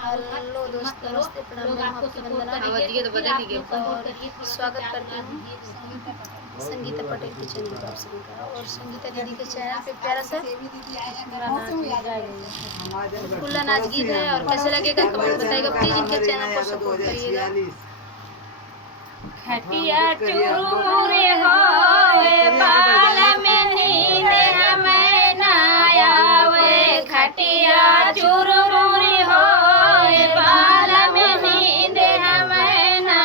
Hello दोस्तों, नमस्ते, प्रणाम, मैं आपकी वंदना और स्वागत करती हूँ संगीता पटेल के चैनल पर आप सभी का। और संगीता दीदी के चैनल पे प्यारा सा खुला नाच गीत है। और कैसे लगेगा कमेंट बताइएगा। प्लीज इनके चैनल को सपोर्ट करिएगा। खटिया चूरे होए बाल में नींद हमें ना आवे। खटिया चूरे होए बाल में नींद हमें ना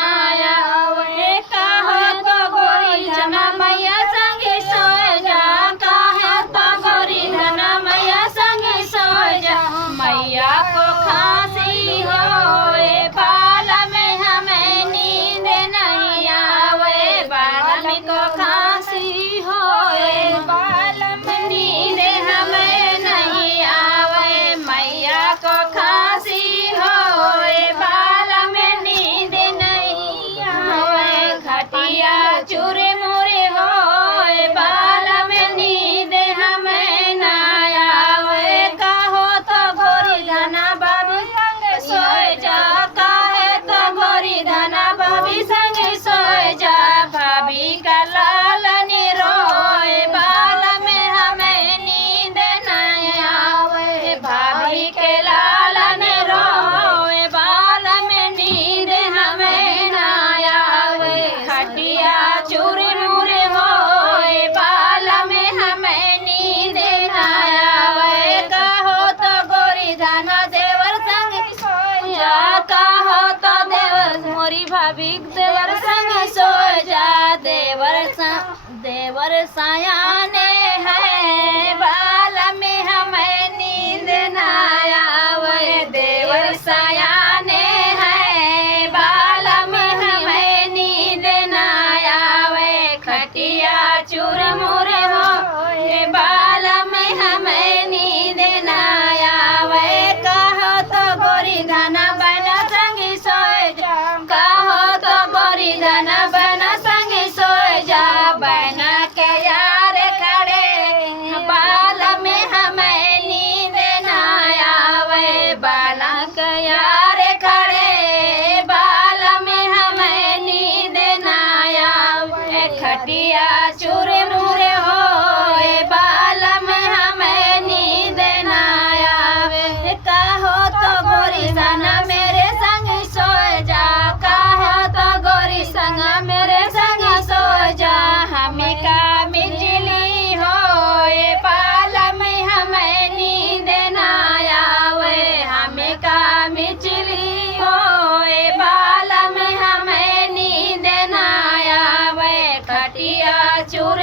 आवे। कहो तो गोरी जना मैया संगे सोए जा। कहो तो गोरी जना मैया संगे सोए जा। मैया को खांसी होए बाल में हमें नींद नहीं आवे। बाल में को खांसी होए बाल में नींद हमें नहीं आवे। मैया को खांसी होए बाल में नींद नहीं आवे। खटिया चूरे मुरे होए बाल में नींद हमें ना आवे। कहो तो गोरी धना बाबू संग सोए जा। काहे तो गोरी धना भाभी संग सोए जा। भाभी का लाल रोए बाल में हमें नींद नहीं आवे। भाभी के लाल रोए बाल में नींद हमें ना आवे। खटिया चूरे मुरे होए बाल में हमें नींद ना आवे। कहो तो गोरी धना देवर संग सोए जा। कहो तो देवर मोरी भाभी देवर संग सोए जा। देवर सयाने है बाल में हमें नींद ना आवे। देवर सयाने है बाल में हमें नींद ना आवे। खटिया चूर मुर हो बाल में हमें नींद ना आवे। कहो तो गोरी धना बना संग सोए जा। कहो तो गोरी धना बना संग सोए जा। बना के यार खड़े बाल में हमें नींद ना आवे। बना के यार खड़े बाल में हमें नींद ना आवे। खटिया चूर मुरे होए बाल में हमें नींद ना आवे। कहो तो गोरी धना मेरे संग सोए जा। कहो तो गोरी संग मेरे संग सोए जा। हमें का बिजली होए बाल में हमें नींद ना आवे। हमें का बिजली होए बाल में हमें नींद ना आवे। खटिया चूर